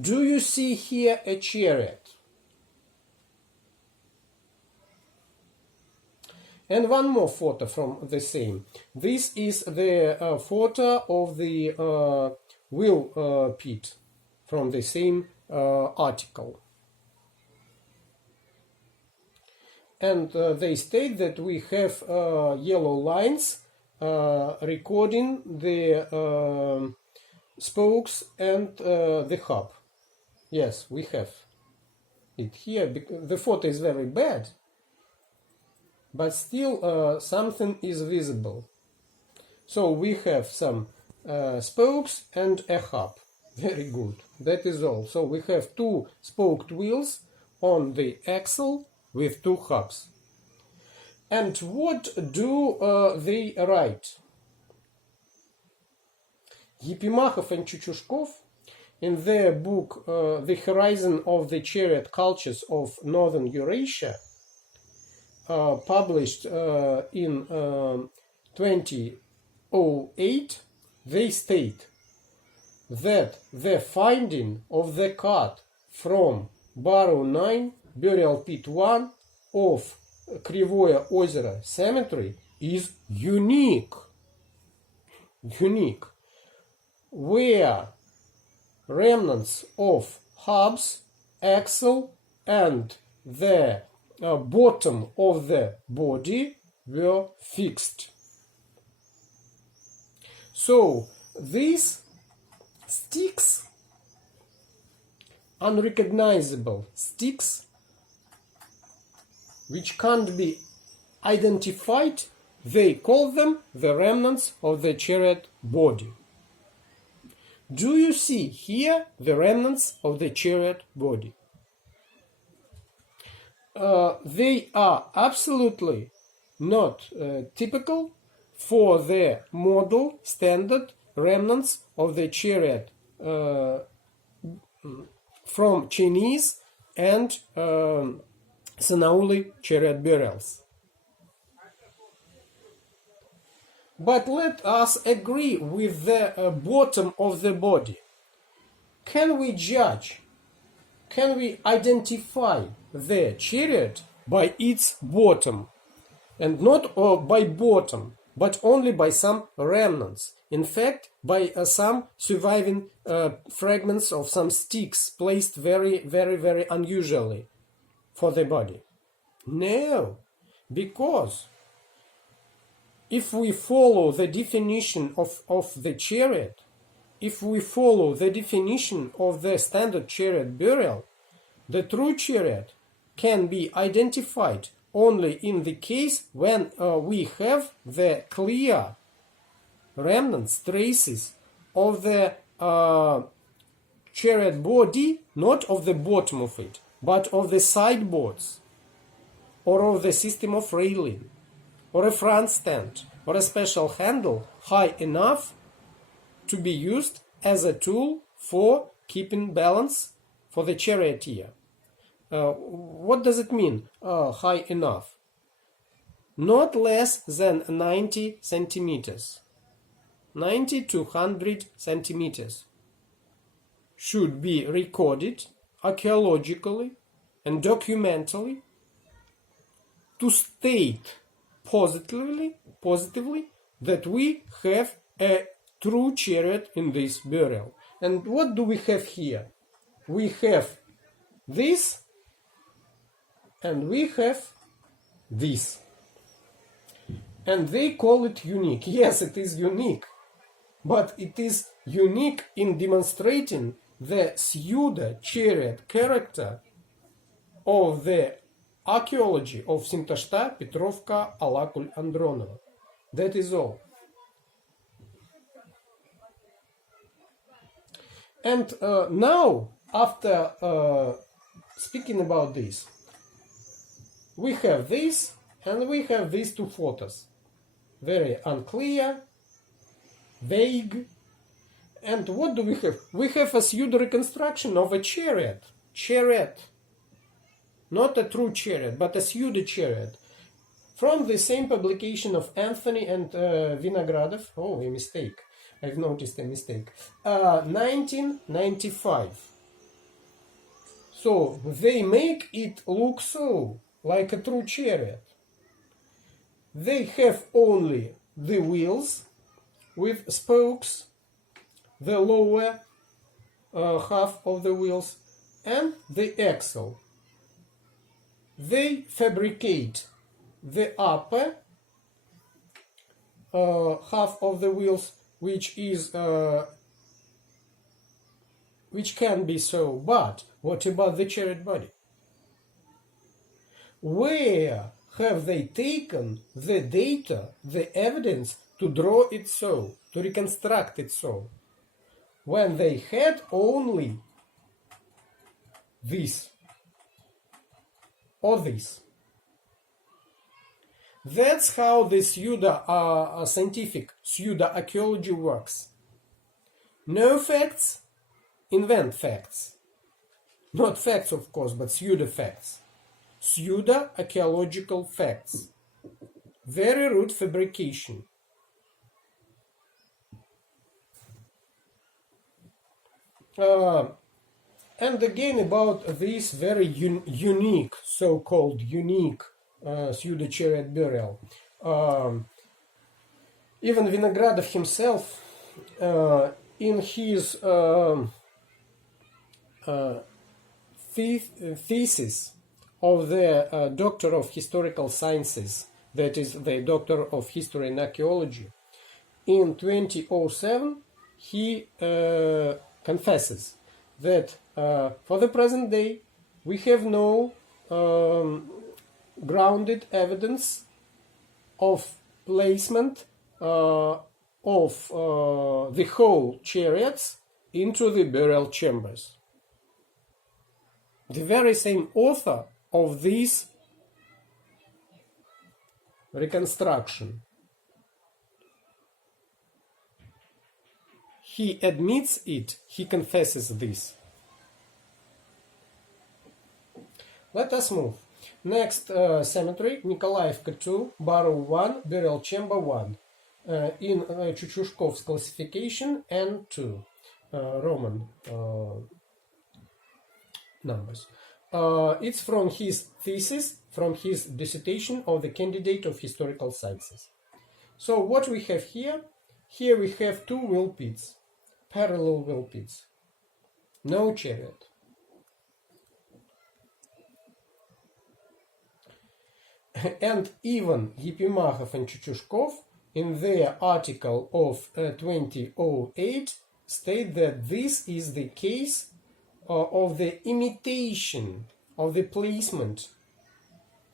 Do you see here a chariot? And one more photo from the same. This is the photo of the wheel pit from the same article. And they state that we have yellow lines recording the spokes and the hub. Yes, we have it here. The photo is very bad, but still something is visible. So we have some spokes and a hub. Very good. That is all. So we have two spoked wheels on the axle with two hubs. And what do they write? Епимахов and Чучушков, in their book The Horizon of the Chariot Cultures of Northern Eurasia, published in 2008, they state that the finding of the cut from Barrow 9, Burial Pit 1 of Кривое озеро Cemetery is unique, where remnants of hubs, axle and the bottom of the body were fixed. So these sticks, unrecognizable sticks, which can't be identified, they call them the remnants of the chariot body. Do you see here the remnants of the chariot body? They are absolutely not typical for the model standard remnants of the chariot from Chinese and Sanauli chariot burials. But let us agree with the bottom of the body. Can we judge, can we identify the chariot by its bottom? And not by bottom, but only by some remnants. In fact, by some surviving fragments of some sticks placed very, very, very unusually for the body. No, because if we follow the definition of the chariot, if we follow the definition of the standard chariot burial, the true chariot can be identified only in the case when we have the clear remnants, traces of the chariot body, not of the bottom of it, but of the sideboards, or of the system of railing, or a front stand, or a special handle high enough to be used as a tool for keeping balance for the charioteer. What does it mean, high enough? Not less than 90 centimeters. 90 to 100 centimeters should be recorded archaeologically and documentally to state positively that we have a true chariot in this burial. And what do we have here? We have this and we have this. And they call it unique. Yes, it is unique. But it is unique in demonstrating the pseudo-chariot character of the archaeology of Sintashta-Petrovka-Alakul-Andronovo. That is all. And now, after speaking about this, we have this and we have these two photos. Very unclear, vague. And what do we have? We have a pseudo-reconstruction of a chariot. Chariot. Not a true chariot, but a pseudo-chariot. From the same publication of Anthony and Vinogradov. Oh, a mistake. I've noticed a mistake. 1995. So they make it look so, like a true chariot. They have only the wheels with spokes, the lower half of the wheels, and the axle. They fabricate the upper half of the wheels, which can be so. But what about the chariot body? Where have they taken the data, the evidence to draw it so, to reconstruct it so, when they had only this or this? That's how the scientific pseudo-archaeology works. No facts, invent facts. Not facts, of course, but pseudo-facts. Pseudo-archaeological facts. Very rude fabrication. And again about this very unique, so-called unique pseudo-chariot burial. Even Vinogradov himself, in his thesis of the Doctor of Historical Sciences, that is the Doctor of History and Archaeology, in 2007, he confesses that for the present day we have no grounded evidence of placement of the whole chariots into the burial chambers. The very same author of this reconstruction, he admits it, he confesses this. Let us move. Next cemetery, Nikolaevka 2, Barrow 1, Burial Chamber 1, in Chuchushkov's classification N2, Roman numbers. It's from his thesis, from his dissertation of the candidate of historical sciences. So what we have here? Here we have two wheel pits, parallel wheel pits, no chariot. And even Epimachov and Chuchushkov, in their article of 2008, state that this is the case of the imitation of the placement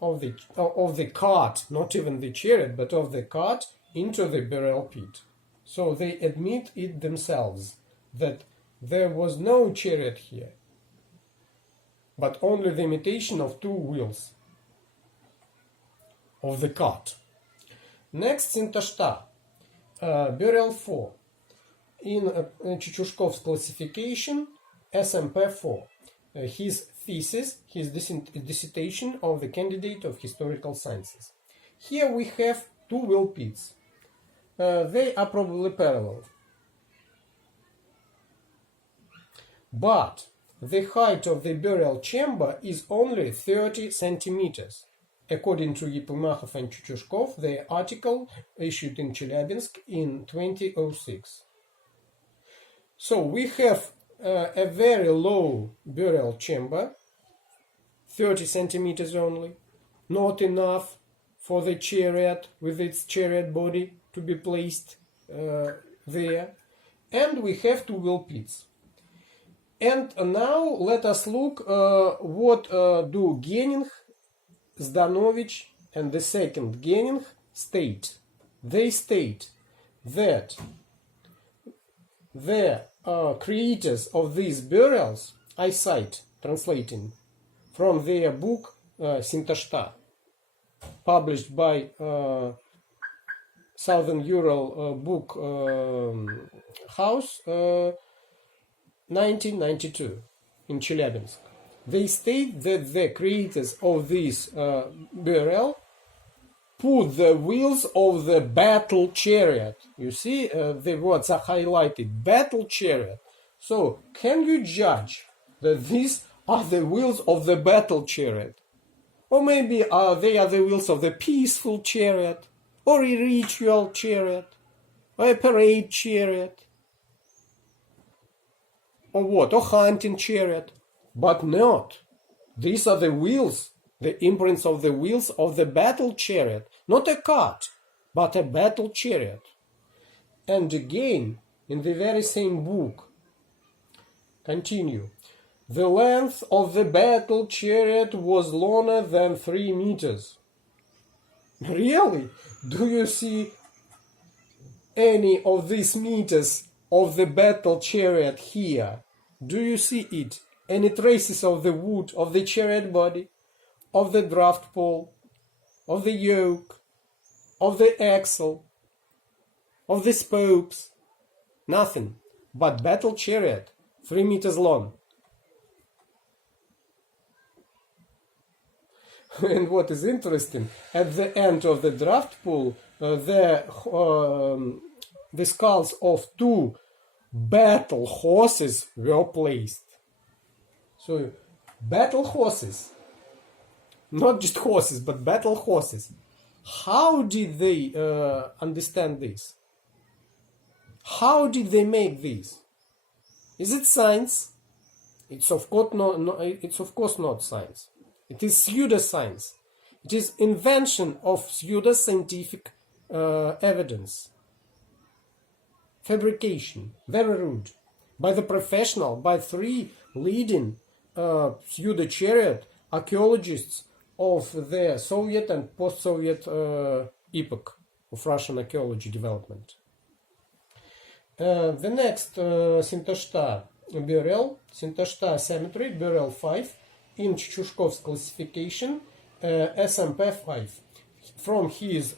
of the cart, not even the chariot, but of the cart into the burial pit. So they admit it themselves that there was no chariot here, but only the imitation of two wheels of the cart. Next, Sintashta, burial 4, in Chuchushkov's classification, SMP 4, his thesis, his dissertation of the candidate of historical sciences. Here we have two wheel pits. They are probably parallel. But the height of the burial chamber is only 30 centimeters. According to Epimachov and Chuchushkov, their article issued in Chelyabinsk in 2006. So we have a very low burial chamber, 30 centimeters only, not enough for the chariot with its chariot body to be placed there. And we have two wheel pits. And now let us look what do K.i.n, Zdanovich and the second K.i.n state. They state that the creators of these burials, I cite, translating from their book Sintashta, published by Southern Ural Book House, 1992, in Chelyabinsk. They state that the creators of this burial put the wheels of the battle chariot. You see, the words are highlighted, battle chariot. So, can you judge that these are the wheels of the battle chariot. Or maybe they are the wheels of the peaceful chariot, or a ritual chariot, or a parade chariot, or what? Or hunting chariot. But not. These are the wheels, the imprints of the wheels of the battle chariot. Not a cart, but a battle chariot. And again, in the very same book, continue. The length of the battle chariot was longer than 3 meters. Really? Do you see any of these meters of the battle chariot here? Do you see it? Any traces of the wood of the chariot body, of the draft pole, of the yoke, of the axle, of the spokes? Nothing. But battle chariot, 3 meters long. And what is interesting, at the end of the draft pool, the skulls of 2 battle horses were placed. So, battle horses, not just horses, but battle horses. How did they understand this? How did they make this? Is it science? It's of course not science. It is pseudoscience. It is invention of pseudoscientific evidence. Fabrication, very rude. By the professional, by 3 leading pseudo-chariot archaeologists of the Soviet and post-Soviet epoch of Russian archaeology development. The next Sintashta burial, Sintashta cemetery, burial 5, in Chushkov's classification, SMP5, from his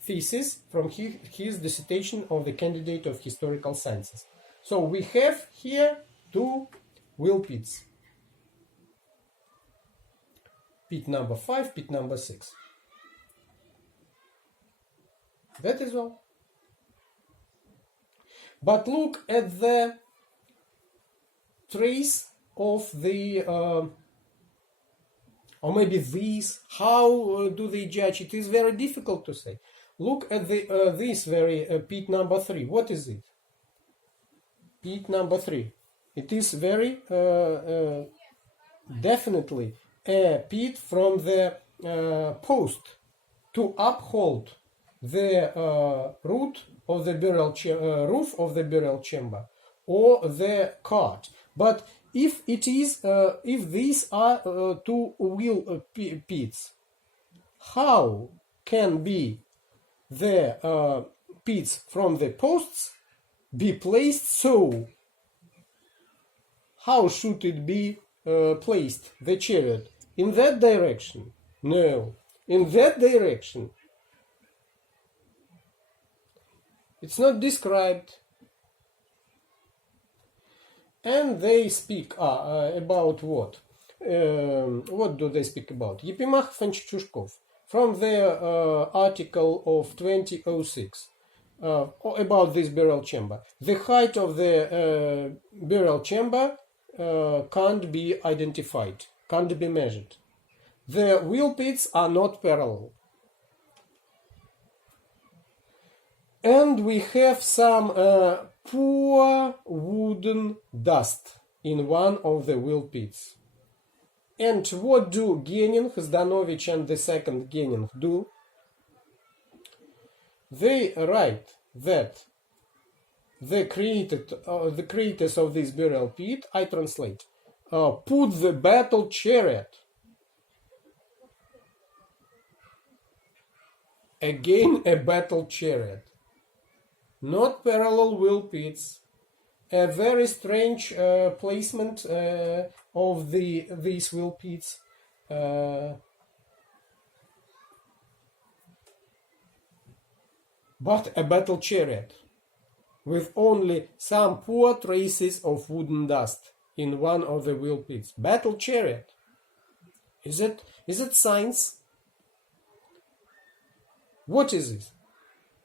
thesis, from his dissertation of the candidate of historical sciences. So we have here 2 wheel pits. Pit number 5, pit number 6. That is all. But look at the trace of the or maybe these. How do they judge? It is very difficult to say. Look at the this very pit number 3. What is it? Pit number 3. It is very definitely a pit from the post to uphold the roof of the burial chamber or the cart. But if it is, if these are 2 wheel pits, how can be the pits from the posts be placed so? How should it be placed, the chariot? In that direction? No. In that direction? It's not described. And they speak about what? What do they speak about? Epimachov and Chushkov, from their article of 2006 about this burial chamber. The height of the burial chamber can't be identified, can't be measured. The wheel pits are not parallel. And we have some poor wooden dust in one of the wheel pits. And what do K.i.н, Hzdanovich and the second K.i.н do? They write that the creators of this burial pit, I translate, put the battle chariot. Again, a battle chariot. Not parallel wheel pits. A very strange placement of these wheel pits. But a battle chariot with only some poor traces of wooden dust in one of the wheel pits. Battle chariot. Is it science? What is it?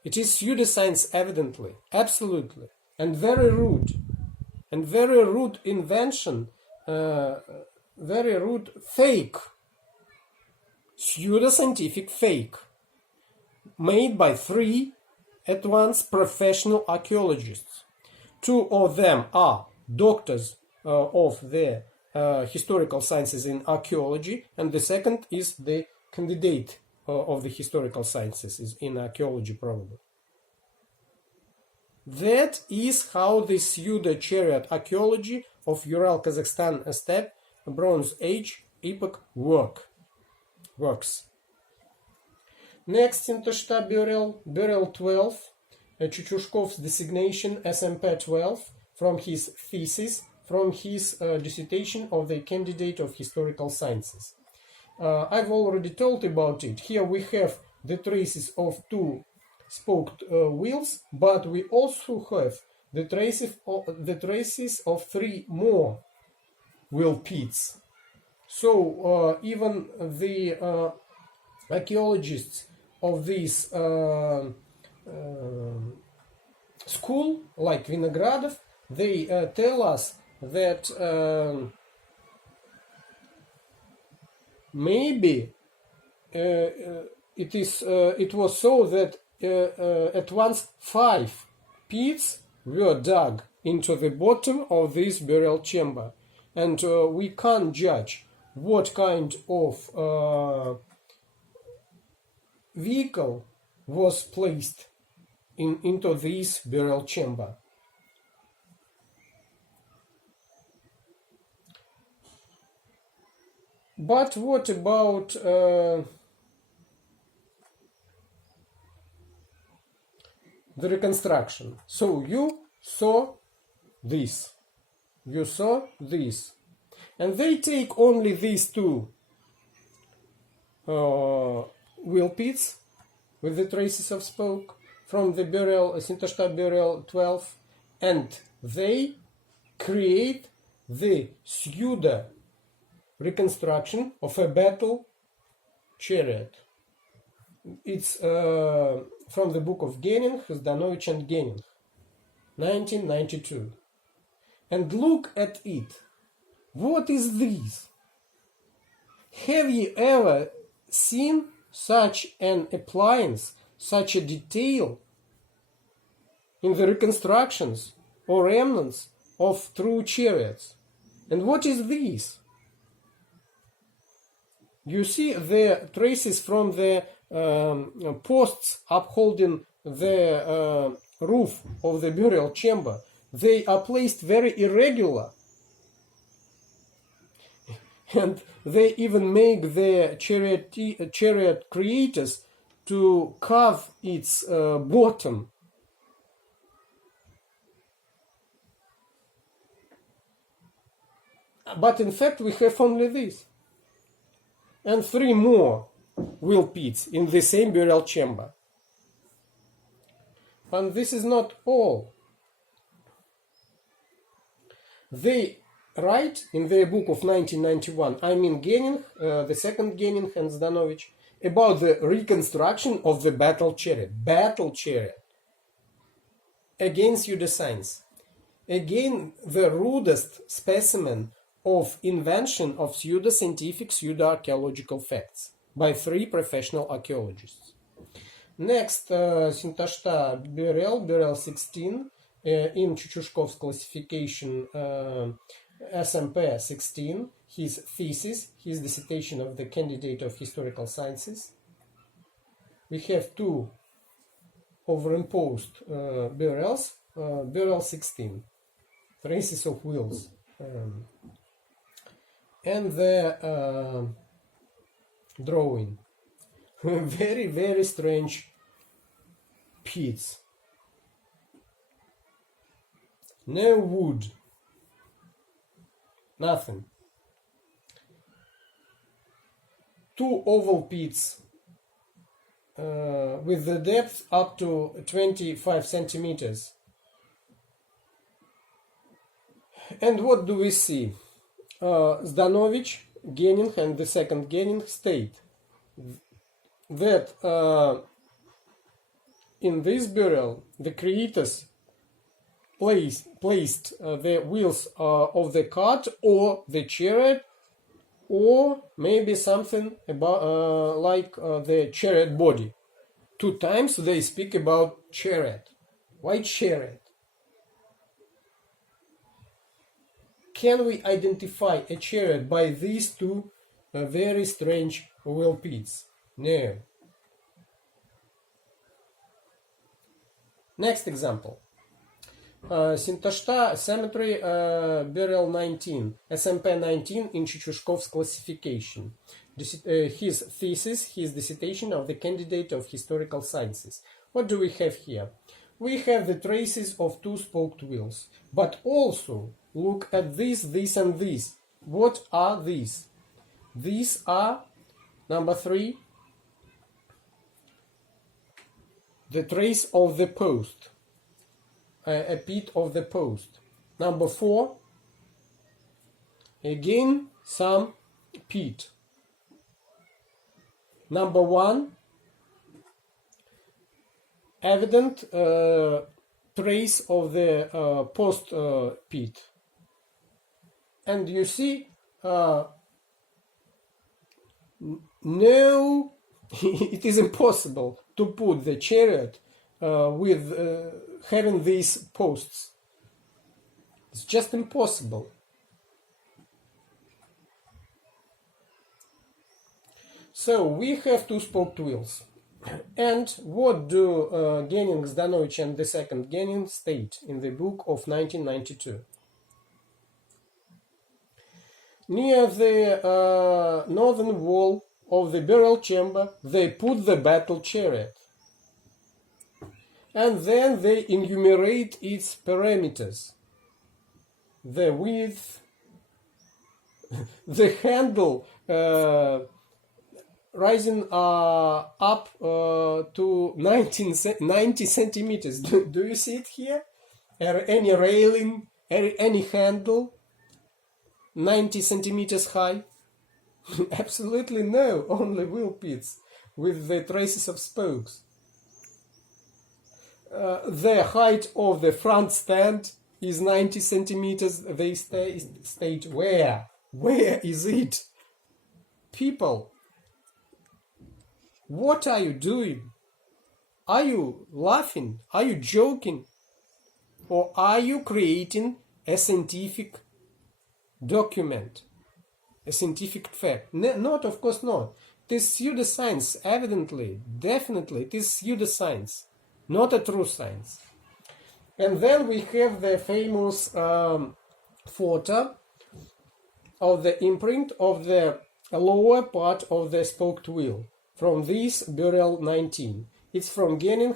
It is pseudoscience, evidently, absolutely, and very rude invention very rude fake, pseudoscientific fake, made by 3 at once professional archaeologists. 2 of them are doctors of the historical sciences in archaeology, and the second is the candidate of the historical sciences is in archaeology probably. That is how the pseudo-chariot archaeology of Ural-Kazakhstan steppe, Bronze Age epoch works. Next, Sintashta burial 12, Chuchushkov's designation SMP 12 from his thesis, from his dissertation of the candidate of historical sciences. I've already told about it. Here we have the traces of 2 spoked wheels, but we also have the traces of 3 more wheel pits. So even the archaeologists of this school, like Vinogradov, they tell us that maybe it was so that at once 5 pits were dug into the bottom of this burial chamber, and we can't judge what kind of vehicle was placed into this burial chamber. But what about the reconstruction? So you saw this, and they take only these 2 wheel pits with the traces of spoke from the burial, Sintashta burial 12, and they create the pseudo reconstruction of a battle chariot. It's from the book of K.i.n, Zdanovich and K.i.n, 1992. And look at it. What is this? Have you ever seen such an appliance, such a detail in the reconstructions or remnants of true chariots? And what is this? You see the traces from the posts upholding the roof of the burial chamber. They are placed very irregular. And they even make the chariot creators to carve its bottom. But in fact we have only this. And 3 more wheel pits in the same burial chamber. And this is not all. They write in their book of 1991, I mean K.i.n, the second K.i.n and Zdanovich, about the reconstruction of the battle chariot. Again pseudoscience. Again the rudest specimen of invention of pseudoscientific, pseudo-archaeological facts by 3 professional archaeologists. Next, Sintashta burial 16, in Chuchushkov's classification SMP 16, his thesis, his dissertation of the candidate of historical sciences. We have 2 overimposed burials, burial 16, traces of wheels. And the drawing. Very, very strange pits. No wood. Nothing. 2 oval pits with the depth up to 25 centimeters. And what do we see? Zdanovich, K.i.n and the second K.i.n state that in this burial the creators placed the wheels of the cart or the chariot or maybe something about like the chariot body. 2 times they speak about chariot. Why chariot? Can we identify a chariot by these 2 very strange wheel pits? No. Next example. Sintashta Cemetery, Burial 19, SMP 19 in Chichushkov's classification. His thesis, his dissertation of the candidate of historical sciences. What do we have here? We have the traces of 2 spoked wheels, but also look at this, and this. What are these? These are, number 3, the trace of the post, a pit of the post. Number 4, again some pit. Number 1, evident trace of the post pit. And you see, no, it is impossible to put the chariot with having these posts. It's just impossible. So we have 2 spoked wheels. And what do K.i.n, Zdanovich and the second K.i.n state in the book of 1992? Near the northern wall of the burial chamber, they put the battle chariot. And then they enumerate its parameters. The width, the handle rising up to 90 centimeters. Do you see it here? Any railing, any handle 90 centimeters high? Absolutely no, only wheel pits with the traces of spokes. The height of the front stand is 90 centimeters. They state where? Where is it? People, what are you doing? Are you laughing? Are you joking? Or are you creating a scientific document? A scientific fact? Not, of course not. It is pseudoscience, evidently, definitely. It is pseudoscience, not a true science. And then we have the famous photo of the imprint of the lower part of the spoked wheel from this burial 19. It's from K.i.n